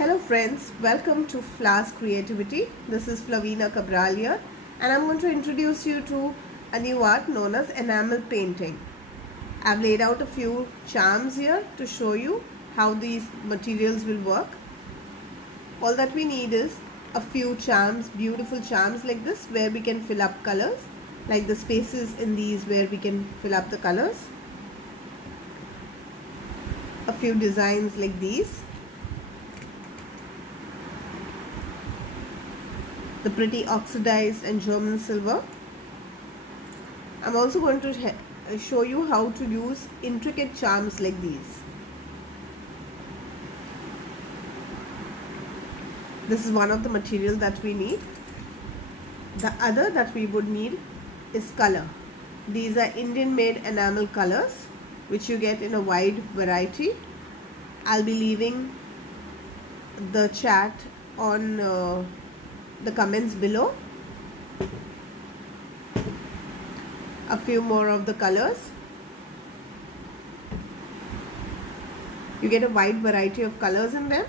Hello friends, welcome to Flowers Creativity. This is Flavina Cabral here, and I'm going to introduce you to a new art known as enamel painting. I've laid out a few charms here to show you how these materials will work. All that we need is a few charms, beautiful charms like this, where we can fill up colors, like the spaces in these where we can fill up the colors. A few designs like these. The pretty oxidized and German silver. I'm also going to show you how to use intricate charms like these. This is one of the material that we need. The other that we would need is color. These are Indian made enamel colors which you get in a wide variety. I'll be leaving the chat on the comments below. A few more of the colors. You get a wide variety of colors in them,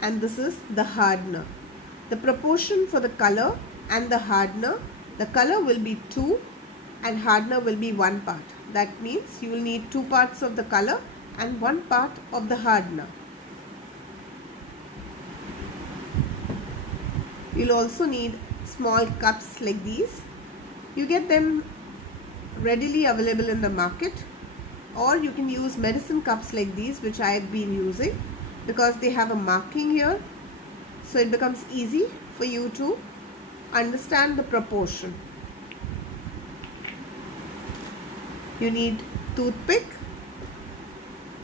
and this is the hardener. The proportion for the color and the hardener, the color will be 2 and hardener will be 1 part. That means you will need 2 parts of the color and 1 part of the hardener. You'll also need small cups like these. You get them readily available in the market, or you can use medicine cups like these, which I have been using, because they have a marking here, so it becomes easy for you to understand the proportion. You need toothpick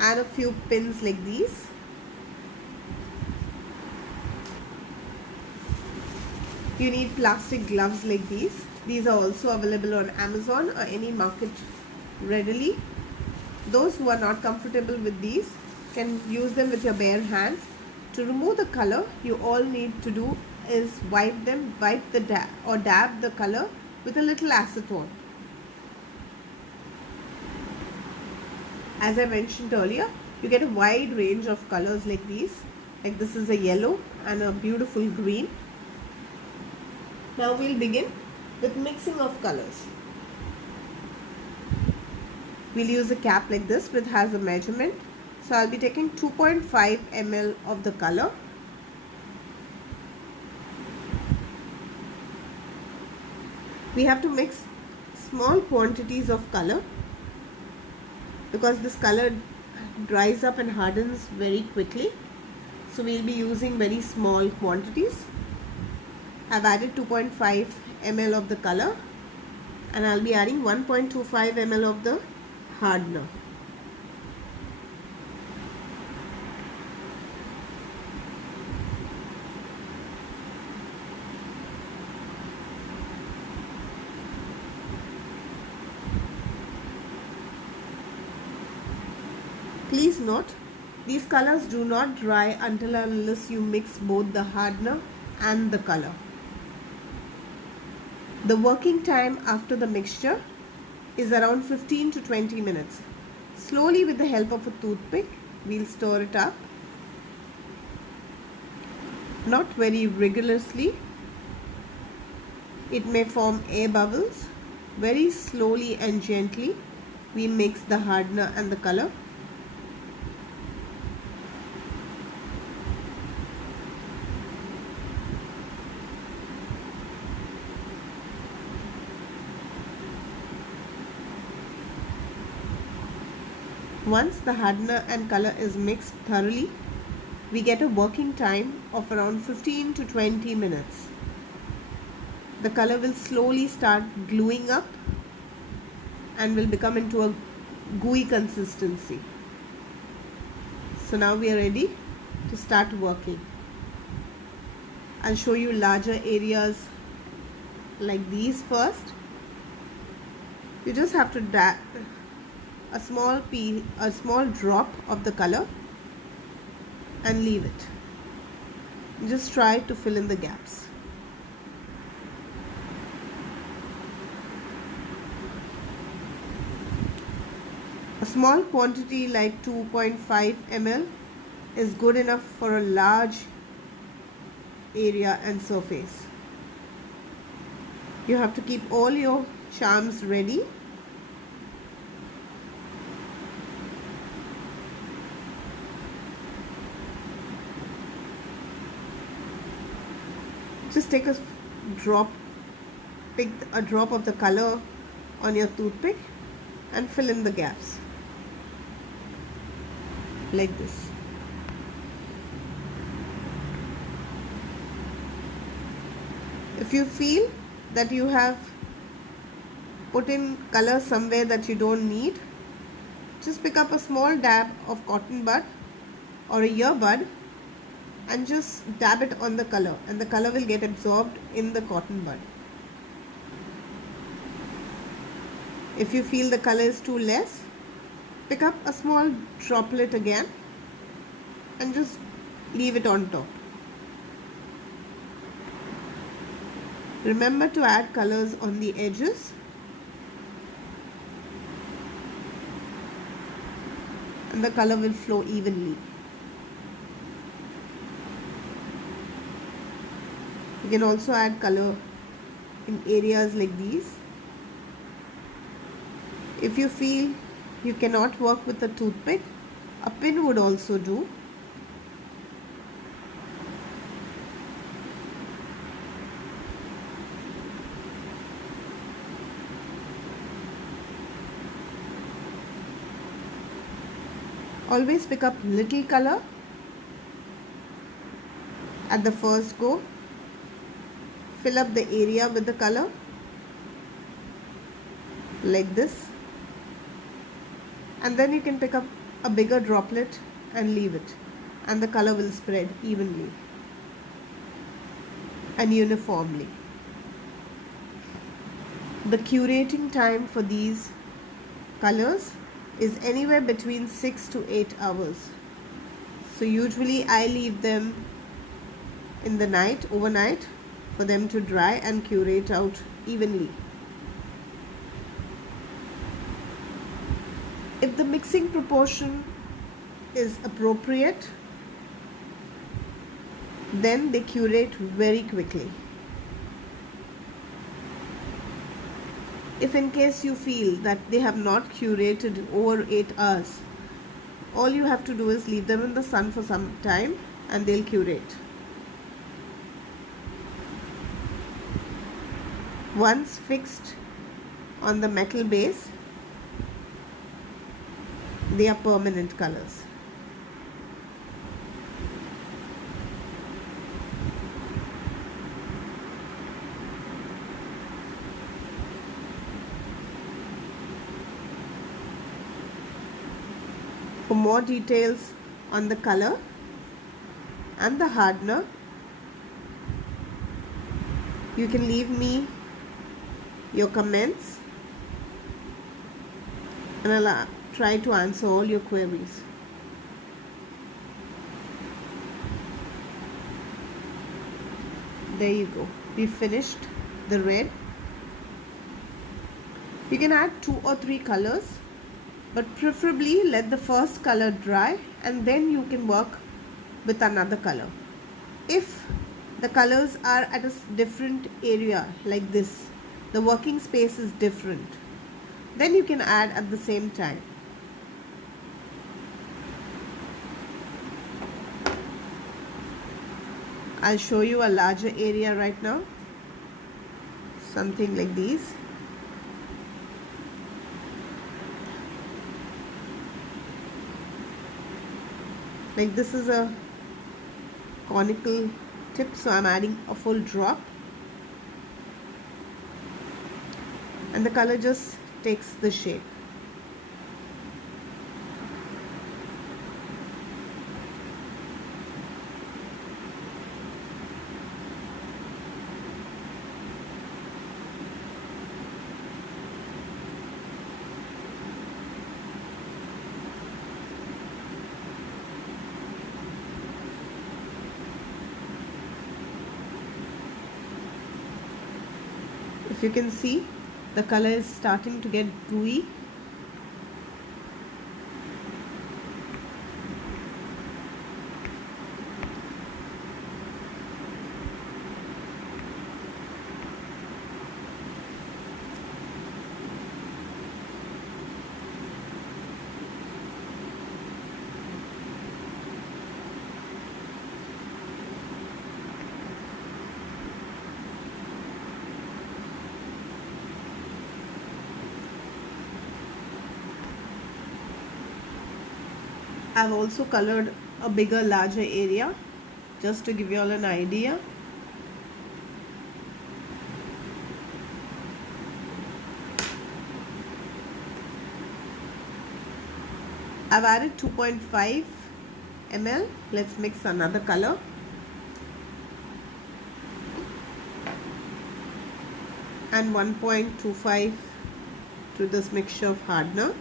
and a few pins like these. You need plastic gloves like these. These are also available on Amazon or any market readily. Those who are not comfortable with these can use them with your bare hands. To remove the color, you all need to do is wipe the dab the color with a little acetone. As I mentioned earlier, you get a wide range of colors like these. Like this is a yellow and a beautiful green. Now we'll begin with mixing of colors. We'll use a cap like this which has a measurement. So I'll be taking 2.5 ml of the color. We have to mix small quantities of color because this color dries up and hardens very quickly. So we'll be using very small quantities. I've added 2.5 ml of the color and I'll be adding 1.25 ml of the hardener. Please note, these colors do not dry until unless you mix both the hardener and the color. The working time after the mixture is around 15 to 20 minutes. Slowly, with the help of a toothpick, we'll stir it up. Not very rigorously. It may form air bubbles. Very slowly and gently, we mix the hardener and the color. Once the hardener and color is mixed thoroughly, we get a working time of around 15 to 20 minutes. The color will slowly start gluing up and will become into a gooey consistency. So now we are ready to start working. I'll show you larger areas like these first. You just have to dab a small drop of the color and leave it. Just try to fill in the gaps. A small quantity like 2.5 ml is good enough for a large area and surface. You have to keep all your charms ready. Just take a drop, pick a drop of the color on your toothpick and fill in the gaps like this. If you feel that you have put in color somewhere that you don't need, just pick up a small dab of cotton bud or a earbud and just dab it on the color, and the color will get absorbed in the cotton bud. If you feel the color is too less, pick up a small droplet again and just leave it on top. Remember to add colors on the edges and the color will flow evenly. You can also add color in areas like these. If you feel you cannot work with a toothpick, a pin would also do. Always pick up little color at the first go. Fill up the area with the color like this, and then you can pick up a bigger droplet and leave it, and the color will spread evenly and uniformly. The curating time for these colors is anywhere between 6 to 8 hours. So usually I leave them in the night, overnight, for them to dry and curate out evenly. If the mixing proportion is appropriate, then they curate very quickly. If in case you feel that they have not curated over 8 hours, all you have to do is leave them in the sun for some time and they'll curate. Once fixed on the metal base, they are permanent colors. For more details on the color and the hardener, you can leave me your comments and I'll try to answer all your queries. There you go. We finished the red. You can add 2 or 3 colors, but preferably let the first color dry and then you can work with another color. If the colors are at a different area like this, the working space is different, then you can add at the same time. I'll show you a larger area right now, something like these. Like this is a conical tip, so I'm adding a full drop and the color just takes the shape. If you can see, the color is starting to get gooey. I've also colored a bigger, larger area just to give you all an idea. I've added 2.5 ml. Let's mix another color. And 1.25 to this mixture of hardener.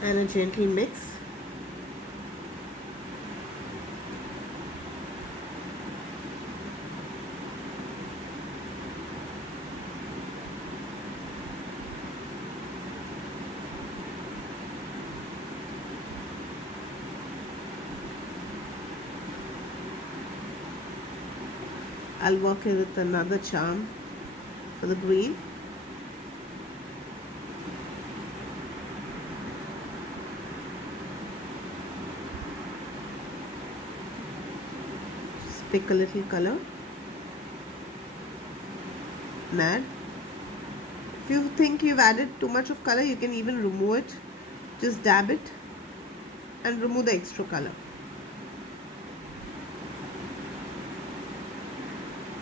And a gentle mix. I'll work with another charm for the green. Just pick a little color and add. If you think you've added too much of color, you can even remove it. Just dab it and remove the extra color.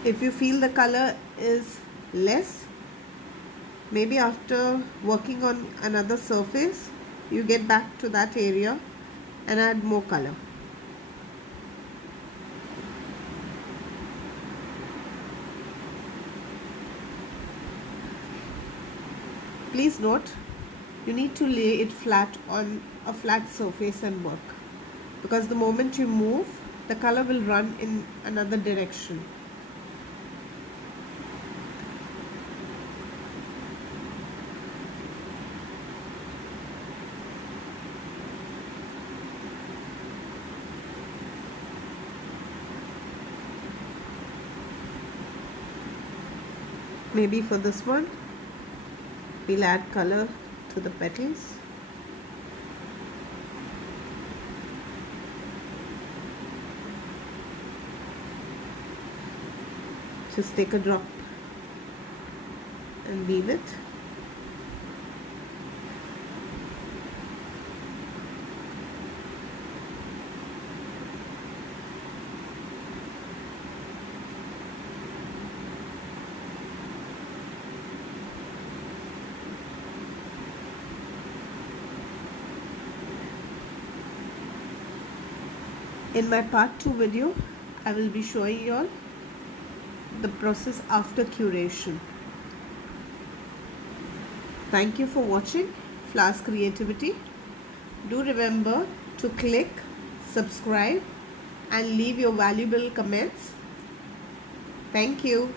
If you feel the color is less, maybe after working on another surface, you get back to that area and add more color. Please note, you need to lay it flat on a flat surface and work, because the moment you move, the color will run in another direction. Maybe for this one, we'll add color to the petals. Just take a drop and leave it. In my part 2 video, I will be showing you all the process after curation. Thank you for watching Flowers Creativity. Do remember to click subscribe and leave your valuable comments. Thank you.